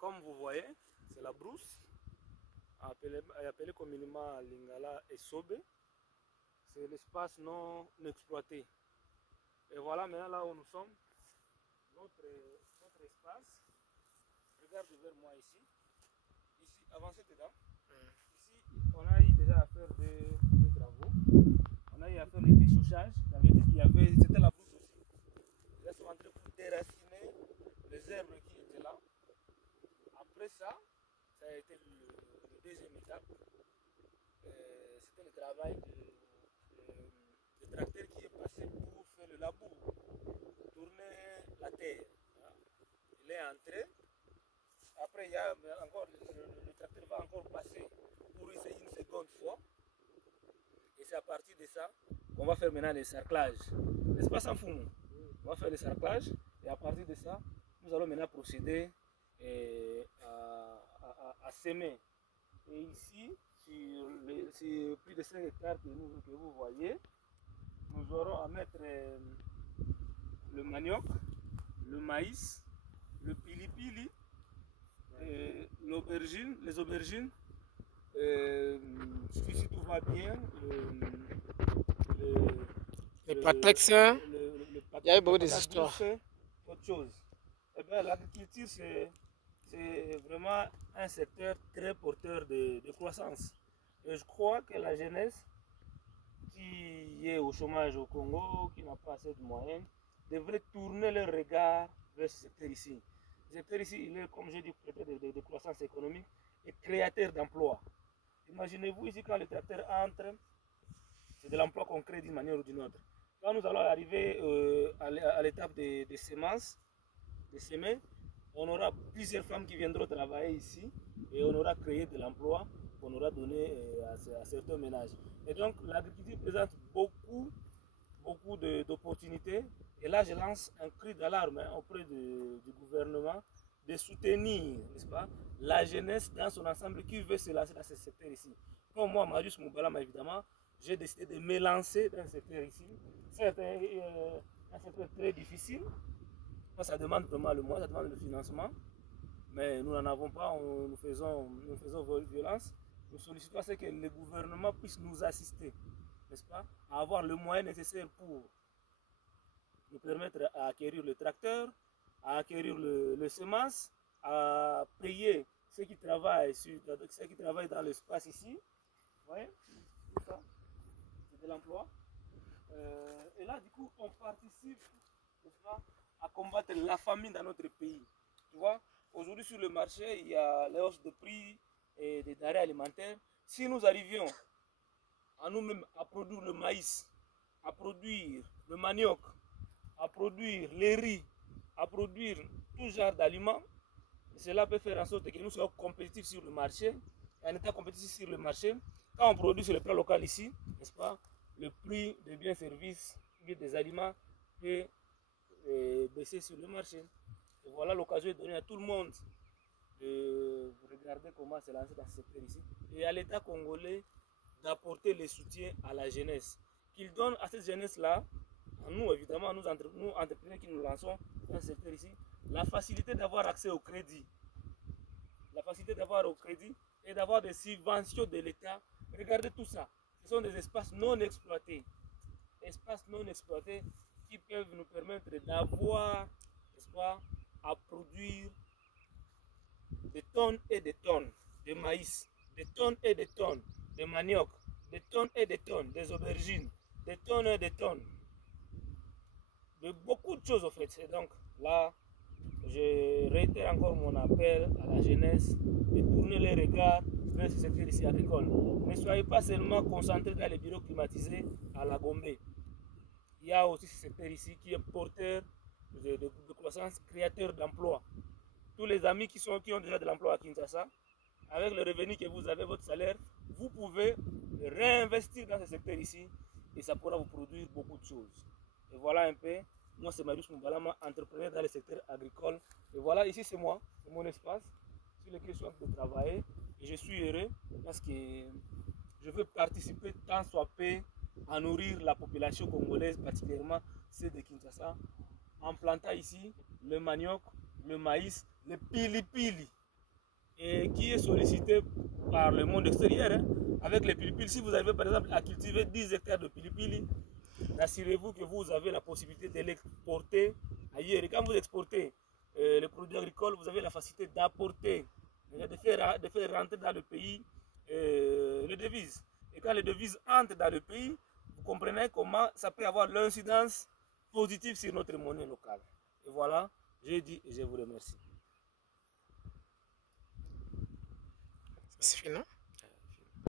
Comme vous voyez, c'est la brousse, appelée communément Lingala et Sobe. C'est l'espace non exploité. Et voilà maintenant là où nous sommes, notre espace. Regarde vers moi ici. Ici, avancez dedans. Ici, on a eu déjà à faire des travaux. On a eu à faire les déchauchages. Ça veut dire qu'il y avait, c'était la brousse aussi. Là, ils sont en train de déraciner les herbes qui étaient là. Après ça, ça a été le deuxième étape. C'était le travail du tracteur qui est passé pour faire le labour, tourner la terre. Il est entré. Après, il y a encore, le tracteur va encore passer pour essayer une seconde fois. Et c'est à partir de ça qu'on va faire maintenant les cerclages. N'est-ce pas, sans fou? On va faire les cerclages et à partir de ça, nous allons maintenant procéder à semer. Et ici, sur plus de 5 hectares que vous voyez, nous aurons à mettre le manioc, le maïs, le pili-pili, l'aubergine, les aubergines, si tout va bien, le pataxin, il y a eu beaucoup d'histoires. Autre chose. Eh bien, l'agriculture, c'est vraiment un secteur très porteur de croissance. Et je crois que la jeunesse qui est au chômage au Congo, qui n'a pas assez de moyens, devrait tourner leur regard vers ce secteur ici. Ce secteur ici, il est, comme j'ai dit, porteur de croissance économique et créateur d'emplois. Imaginez-vous ici quand le tracteur entre, c'est de l'emploi qu'on crée d'une manière ou d'une autre. Quand nous allons arriver à l'étape des semences, des semer, on aura plusieurs femmes qui viendront travailler ici et on aura créé de l'emploi qu'on aura donné à certains ménages. Et donc l'agriculture présente beaucoup d'opportunités. Et là, je lance un cri d'alarme auprès du gouvernement de soutenir, n'est-ce pas, la jeunesse dans son ensemble qui veut se lancer dans ce secteur ici. Comme moi, Marius Moubalama, évidemment, j'ai décidé de me lancer dans ce secteur ici. C'est un secteur très difficile. Ça demande vraiment le moyen, ça demande le financement. Mais nous n'en avons pas, nous faisons violence. Nous sollicitons à ce que le gouvernement puisse nous assister, n'est-ce pas, à avoir le moyen nécessaire pour nous permettre d'acquérir le tracteur, à acquérir le semence, à payer ceux qui travaillent, dans l'espace ici. Vous voyez, tout ça, c'est de l'emploi. Et là, du coup, on participe, n'est-ce pas, à combattre la famine dans notre pays. Tu vois, aujourd'hui sur le marché, il y a la hausse de prix et des denrées alimentaires. Si nous arrivions à nous-mêmes à produire le maïs, à produire le manioc, à produire les riz, à produire tout genre d'aliments, cela peut faire en sorte que nous soyons compétitifs sur le marché. Et en étant compétitifs sur le marché, quand on produit sur le plan local ici, n'est-ce pas, le prix des biens services, des aliments peut baisser sur le marché. Et voilà l'occasion de donner à tout le monde de regarder comment se lancer dans ce secteur ici. Et à l'État congolais d'apporter le soutien à la jeunesse. Qu'il donne à cette jeunesse-là, à nous évidemment, nous entrepreneurs qui nous lançons dans ce secteur ici, la facilité d'avoir accès au crédit. La facilité d'avoir au crédit et d'avoir des subventions de l'État. Regardez tout ça. Ce sont des espaces non exploités. Espaces non exploités qui peuvent nous permettre d'avoir, n'est-ce pas, à produire des tonnes et des tonnes de maïs, des tonnes et des tonnes de manioc, des tonnes et des tonnes des aubergines, des tonnes et des tonnes de beaucoup de choses en fait. Et donc là, je réitère encore mon appel à la jeunesse de tourner les regards vers ce secteur ici agricole. Ne soyez pas seulement concentrés dans les bureaux climatisés à la Gombe. Il y a aussi ce secteur ici qui est porteur de croissance, créateur d'emplois. Tous les amis qui ont déjà de l'emploi à Kinshasa, avec le revenu que vous avez, votre salaire, vous pouvez réinvestir dans ce secteur ici et ça pourra vous produire beaucoup de choses. Et voilà un peu, moi c'est Marius Moubalama, entrepreneur dans le secteur agricole. Et voilà, ici c'est moi, c'est mon espace sur lequel je suis en train de travailler. Et je suis heureux parce que je veux participer tant soit peu à nourrir la population congolaise, particulièrement celle de Kinshasa, en plantant ici le manioc, le maïs, le pili-pili. et qui est sollicité par le monde extérieur. Hein. Avec les pilipili, si vous arrivez par exemple à cultiver 10 hectares de pilipili, assurez-vous que vous avez la possibilité de l'exporter ailleurs. Et quand vous exportez les produits agricoles, vous avez la facilité d'apporter, de faire rentrer dans le pays les devises. Et quand les devises entrent dans le pays, vous comprenez comment ça peut avoir l'incidence positive sur notre monnaie locale. Et voilà, j'ai dit et je vous remercie. C'est fini, non?